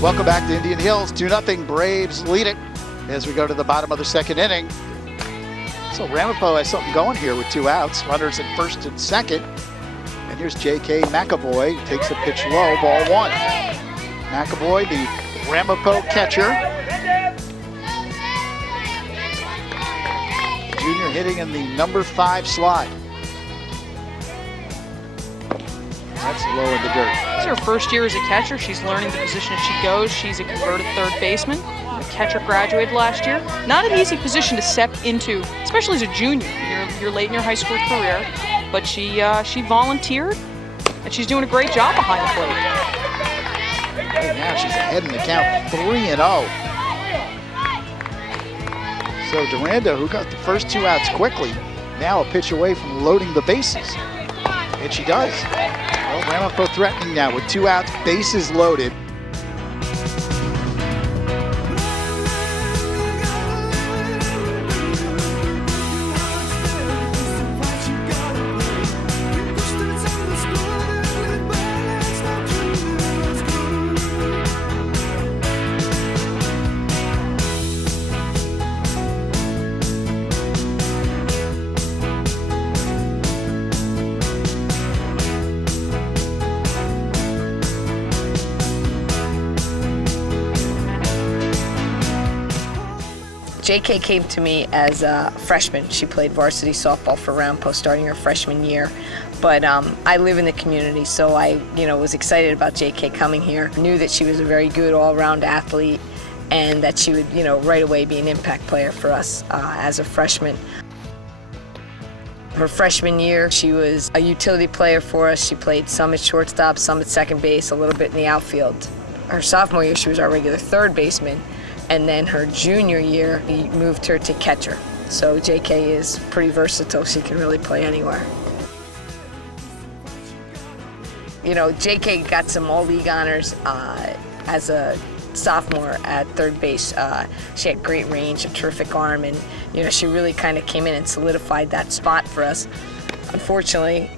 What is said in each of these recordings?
Welcome back to Indian Hills. 2-0 Braves lead it as we go to the bottom of the second inning. So Ramapo has something going here with 2 outs. Runners at first and second. And here's JK McAvoy. Takes the pitch low, ball 1. McAvoy, the Ramapo catcher. Junior hitting in the number 5 slot. That's low in the dirt. It's her first year as a catcher. She's learning the position as she goes. She's a converted third baseman. A catcher graduated last year. Not an easy position to step into, especially as a junior. You're late in your high school career, but she volunteered, and she's doing a great job behind the plate. Right now she's ahead in the count, 3-0. So Durando, who got the first 2 outs quickly, now a pitch away from loading the bases. And she does. Well, Ramapo threatening now with 2 outs, bases loaded. JK came to me as a freshman. She played varsity softball for Ramapo starting her freshman year. But I live in the community, so I was excited about JK coming here. Knew that she was a very good all-around athlete and that she would right away be an impact player for us as a freshman. Her freshman year, she was a utility player for us. She played some at shortstop, some at second base, a little bit in the outfield. Her sophomore year, she was our regular third baseman. And then her junior year, we moved her to catcher. So JK is pretty versatile. She can really play anywhere. JK got some all-league honors as a sophomore at third base. She had great range, a terrific arm, and she really kind of came in and solidified that spot for us. Unfortunately,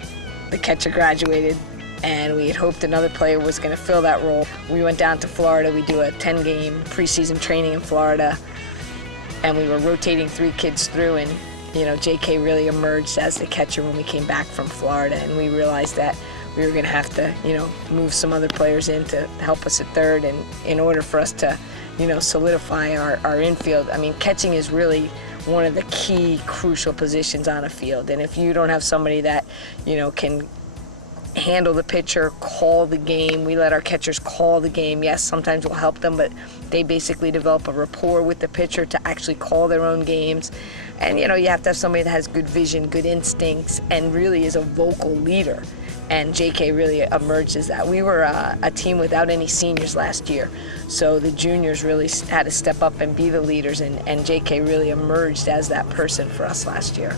the catcher graduated, and we had hoped another player was going to fill that role. We went down to Florida. We do a 10-game preseason training in Florida, and we were rotating 3 kids through, and JK really emerged as the catcher when we came back from Florida, and we realized that we were going to have to move some other players in to help us at third, and in order for us to solidify our infield. I mean, catching is really one of the key crucial positions on a field, and if you don't have somebody that can handle the pitcher, call the game. We let our catchers call the game. Yes, sometimes we'll help them, but they basically develop a rapport with the pitcher to actually call their own games. And you have to have somebody that has good vision, good instincts, and really is a vocal leader. And JK really emerged as that. We were a team without any seniors last year, so the juniors really had to step up and be the leaders, and JK really emerged as that person for us last year.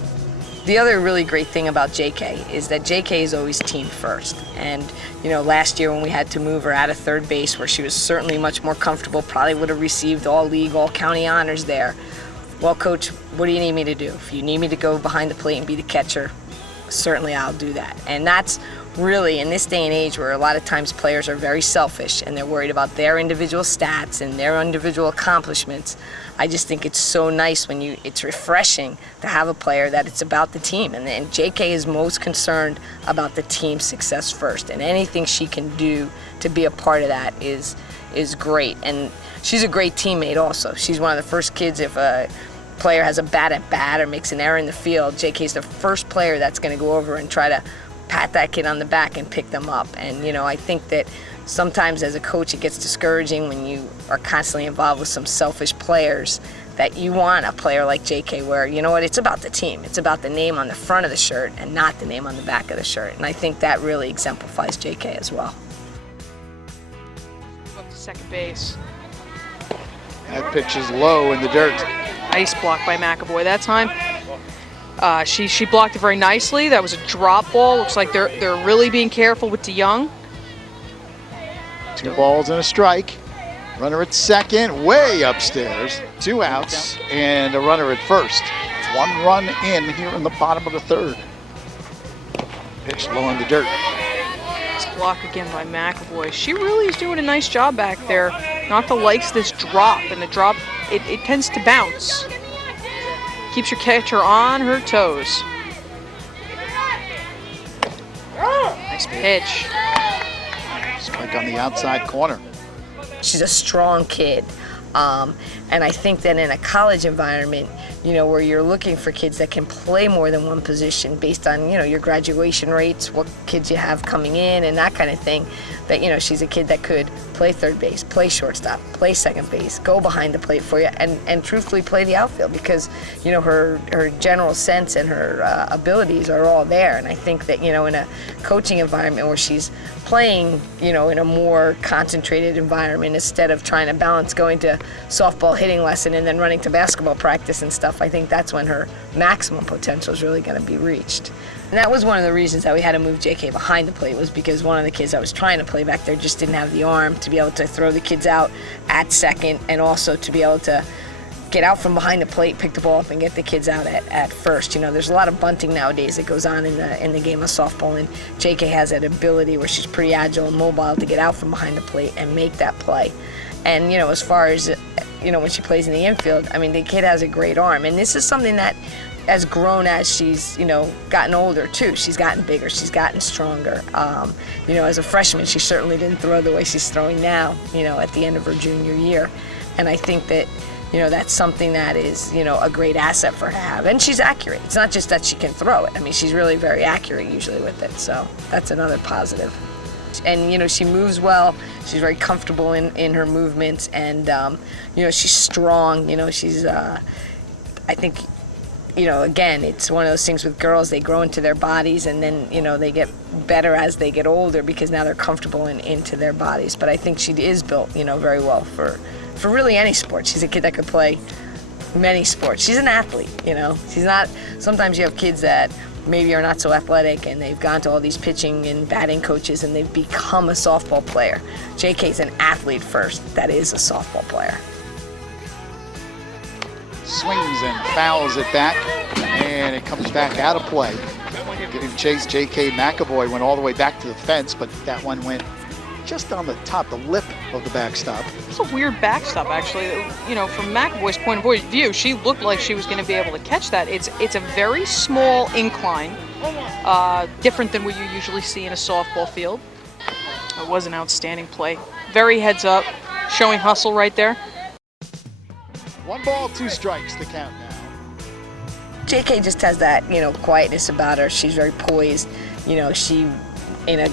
The other really great thing about JK is that JK is always team first. And, last year when we had to move her out of third base, where she was certainly much more comfortable, probably would have received all league, all county honors there. Well, Coach, what do you need me to do? If you need me to go behind the plate and be the catcher, certainly I'll do that. And that's really, in this day and age where a lot of times players are very selfish and they're worried about their individual stats and their individual accomplishments, I just think it's so nice when it's refreshing to have a player that it's about the team. And JK is most concerned about the team's success first, and anything she can do to be a part of that is great. And she's a great teammate also. She's one of the first kids, if a player has a bad at bat or makes an error in the field, JK's the first player that's going to go over and try to pat that kid on the back and pick them up. And I think that sometimes as a coach it gets discouraging when you are constantly involved with some selfish players, that you want a player like JK where, it's about the team. It's about the name on the front of the shirt and not the name on the back of the shirt. And I think that really exemplifies JK as well. Up to second base. That pitch is low in the dirt. Nice block by McAvoy that time. She blocked it very nicely. That was a drop ball. Looks like they're really being careful with DeYoung. 2 balls and a strike. Runner at second, way upstairs. 2 outs and a runner at first. 1 run in here in the bottom of the third. Pitch low in the dirt. Nice block again by McAvoy. She really is doing a nice job back there. Nocta likes this drop, and the drop, it tends to bounce. Keeps your catcher on her toes. Nice pitch. Strike on the outside corner. She's a strong kid. And I think that in a college environment, where you're looking for kids that can play more than one position based on, your graduation rates, what kids you have coming in and that kind of thing, that, she's a kid that could play third base, play shortstop, play second base, go behind the plate for you, and truthfully play the outfield because, her general sense and her abilities are all there. And I think that, in a coaching environment where she's playing, in a more concentrated environment instead of trying to balance going to softball hitting lesson and then running to basketball practice and stuff, I think that's when her maximum potential is really going to be reached. And that was one of the reasons that we had to move JK behind the plate, was because one of the kids that was trying to play back there just didn't have the arm to be able to throw the kids out at second, and also to be able to get out from behind the plate, pick the ball up, and get the kids out at first. There's a lot of bunting nowadays that goes on in the game of softball, and JK has that ability where she's pretty agile and mobile to get out from behind the plate and make that play. And, as far as, when she plays in the infield, the kid has a great arm. And this is something that has grown as she's, gotten older, too. She's gotten bigger. She's gotten stronger. As a freshman, she certainly didn't throw the way she's throwing now, at the end of her junior year. And I think that, that's something that is, a great asset for her to have. And she's accurate. It's not just that she can throw it. She's really very accurate usually with it. So that's another positive. And, she moves well. She's very comfortable in her movements. And, she's strong. She's, I think, again, it's one of those things with girls, they grow into their bodies and then, they get better as they get older because now they're comfortable into their bodies. But I think she is built, very well for really any sport. She's a kid that could play many sports. She's an athlete, She's not, sometimes you have kids that maybe are not so athletic and they've gone to all these pitching and batting coaches and they've become a softball player. JK's an athlete first that is a softball player. Swings and fouls it back, and it comes back out of play. Getting chased, JK McAvoy went all the way back to the fence, but that one went just on the top, the lip of the backstop. It's a weird backstop, actually. From McAvoy's point of view, she looked like she was going to be able to catch that. It's a very small incline, different than what you usually see in a softball field. It was an outstanding play. Very heads up, showing hustle right there. 1 ball, 2 strikes, the count now. JK just has that, quietness about her. She's very poised. She, in a,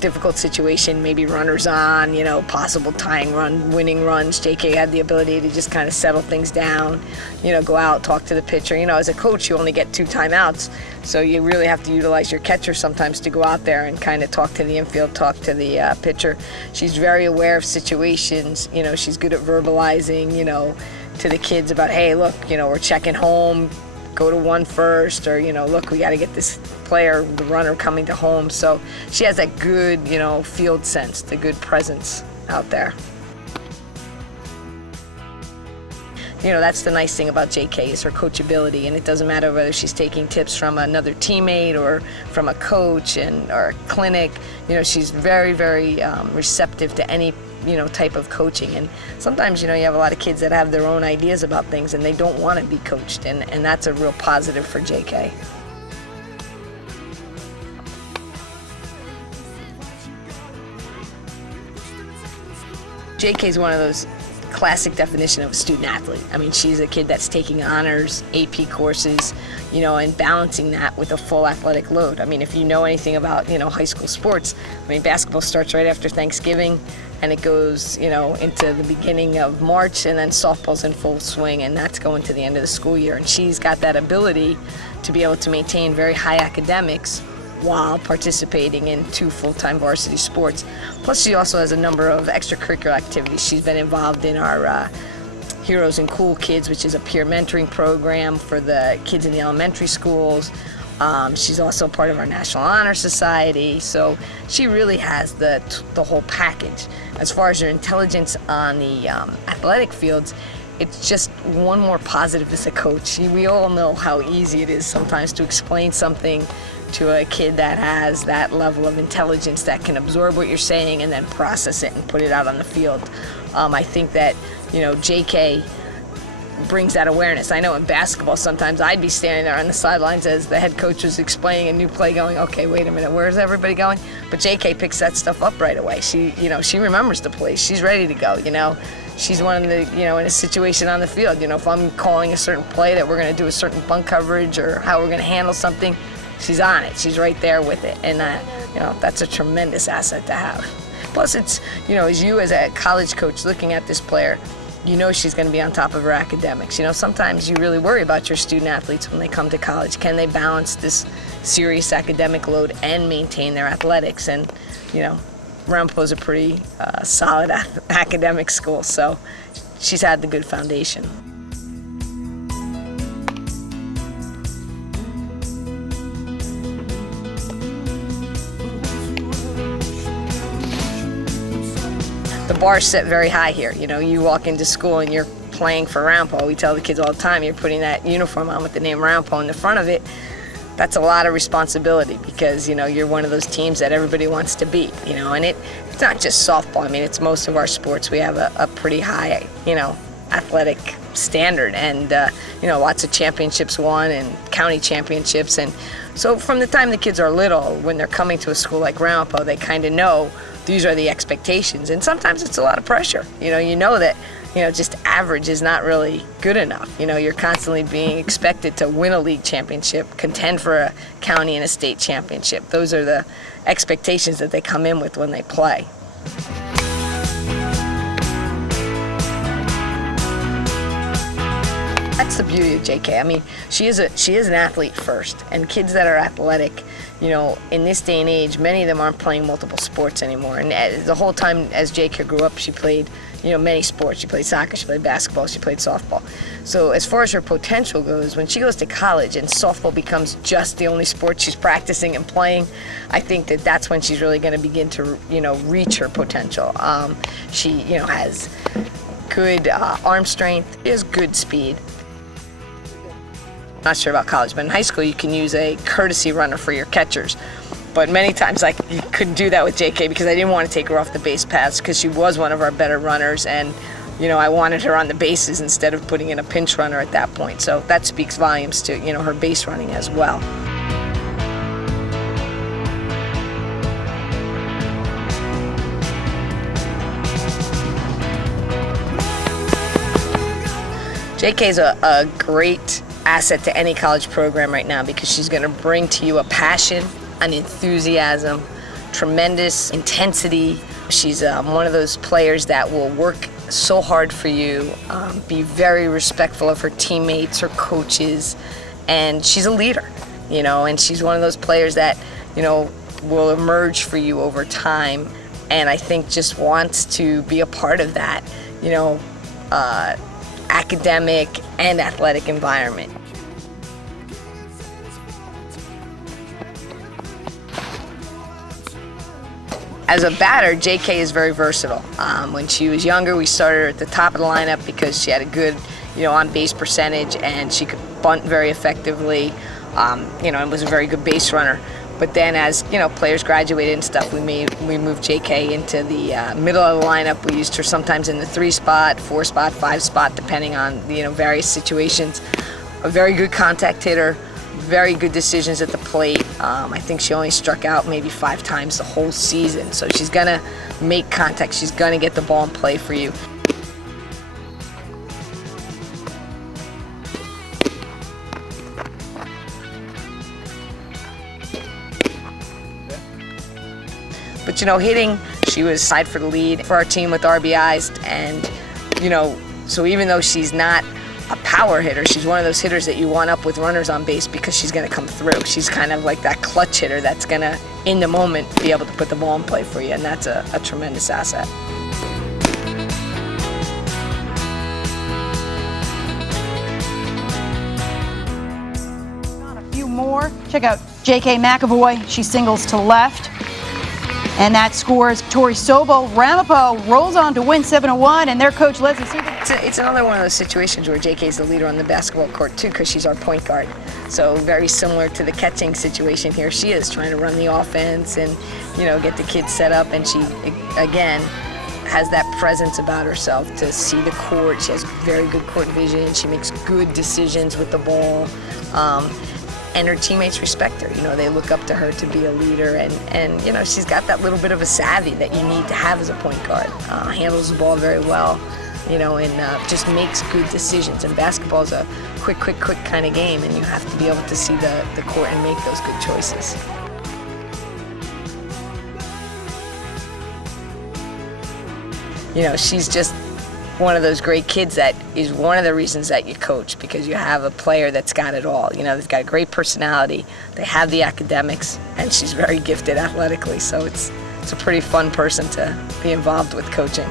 difficult situation, maybe runners on, possible tying run, winning runs. JK had the ability to just kind of settle things down, go out, talk to the pitcher. As a coach, you only get 2 timeouts, so you really have to utilize your catcher sometimes to go out there and kind of talk to the infield, talk to the pitcher. She's very aware of situations. She's good at verbalizing, to the kids about, hey, look, we're checking home, go to 1 first, or, look, we got to get this player, the runner, coming to home. So she has that good, field sense, the good presence out there. That's the nice thing about JK is her coachability, and it doesn't matter whether she's taking tips from another teammate or from a coach or a clinic. She's very, very receptive to any type of coaching. And sometimes, you have a lot of kids that have their own ideas about things and they don't want to be coached, and that's a real positive for JK. JK is one of those classic definition of a student athlete. She's a kid that's taking honors, AP courses, and balancing that with a full athletic load. If you know anything about, high school sports, basketball starts right after Thanksgiving, and it goes, into the beginning of March, and then softball's in full swing, and that's going to the end of the school year. And she's got that ability to be able to maintain very high academics while participating in 2 full-time varsity sports. Plus, she also has a number of extracurricular activities. She's been involved in our Heroes and Cool Kids, which is a peer mentoring program for the kids in the elementary schools. She's also part of our National Honor Society, so she really has the whole package. As far as her intelligence on the athletic fields, it's just one more positive as a coach. We all know how easy it is sometimes to explain something to a kid that has that level of intelligence that can absorb what you're saying and then process it and put it out on the field. I think that, JK brings that awareness. I know in basketball sometimes I'd be standing there on the sidelines as the head coach was explaining a new play going, okay, wait a minute, where's everybody going? But JK picks that stuff up right away. She remembers the plays. She's ready to go, She's one of the, in a situation on the field, if I'm calling a certain play that we're going to do a certain bunt coverage or how we're going to handle something, she's on it. She's right there with it. And, that's a tremendous asset to have. Plus, it's, as you as a college coach looking at this player, she's going to be on top of her academics. Sometimes you really worry about your student athletes when they come to college. Can they balance this serious academic load and maintain their athletics? And, Ramapo's a pretty solid academic school, so she's had the good foundation. The bar's set very high here. You walk into school and you're playing for Ramapo. We tell the kids all the time, you're putting that uniform on with the name Ramapo in the front of it. That's a lot of responsibility because, you're one of those teams that everybody wants to beat, and it's not just softball. I mean, it's most of our sports. We have a pretty high, athletic standard and, lots of championships won and county championships. And so from the time the kids are little, when they're coming to a school like Ramapo, they kind of know these are the expectations. And sometimes it's a lot of pressure. You know that, just average is not really good enough. You're constantly being expected to win a league championship, contend for a county and a state championship. Those are the expectations that they come in with when they play. That's the beauty of JK. I mean, she is an athlete first, and kids that are athletic, in this day and age, many of them aren't playing multiple sports anymore. And the whole time as JK grew up, she played, many sports. She played soccer, she played basketball, she played softball. So as far as her potential goes, when she goes to college and softball becomes just the only sport she's practicing and playing, I think that that's when she's really going to begin to, reach her potential. She, has good arm strength, she has good speed. Not sure about college, but in high school you can use a courtesy runner for your catchers. But many times I couldn't do that with JK because I didn't want to take her off the base paths because she was one of our better runners, and I wanted her on the bases instead of putting in a pinch runner at that point. So that speaks volumes to her base running as well. JK is a great asset to any college program right now because she's going to bring to you a passion, an enthusiasm, tremendous intensity. She's one of those players that will work so hard for you, be very respectful of her teammates, her coaches, and she's a leader, and she's one of those players that, will emerge for you over time, and I think just wants to be a part of that, academic and athletic environment. As a batter, JK is very versatile. When she was younger, we started her at the top of the lineup because she had a good, on-base percentage and she could bunt very effectively, and was a very good base runner. But then as, players graduated and stuff, we moved JK into the middle of the lineup. We used her sometimes in the 3 spot, 4 spot, 5 spot, depending on, various situations. A very good contact hitter, very good decisions at the plate. I think she only struck out maybe 5 times the whole season. So she's gonna make contact. She's gonna get the ball in play for you. But hitting, she was tied for the lead for our team with RBIs, and so even though she's not a power hitter, she's one of those hitters that you want up with runners on base because she's going to come through. She's kind of like that clutch hitter that's going to, in the moment, be able to put the ball in play for you, and that's a tremendous asset. A few more. Check out JK McAvoy. She singles to left. And that scores Tori Sobel. Ramapo rolls on to win 7-1, and their coach Leslie Seaver. It's another one of those situations where JK is the leader on the basketball court too, because she's our point guard. So very similar to the catching situation here. She is trying to run the offense and, you know, get the kids set up, and she, again, has that presence about herself to see the court. She has very good court vision. She makes good decisions with the ball. And her teammates respect her. You know, they look up to her to be a leader, and you know, she's got that little bit of a savvy that you need to have as a point guard. Handles the ball very well, you know, and just makes good decisions. And basketball is a quick kind of game, and you have to be able to see the court and make those good choices. You know, she's just one of those great kids that is one of the reasons that you coach, because you have a player that's got it all. You know, they've got a great personality, they have the academics, and she's very gifted athletically. So it's a pretty fun person to be involved with coaching.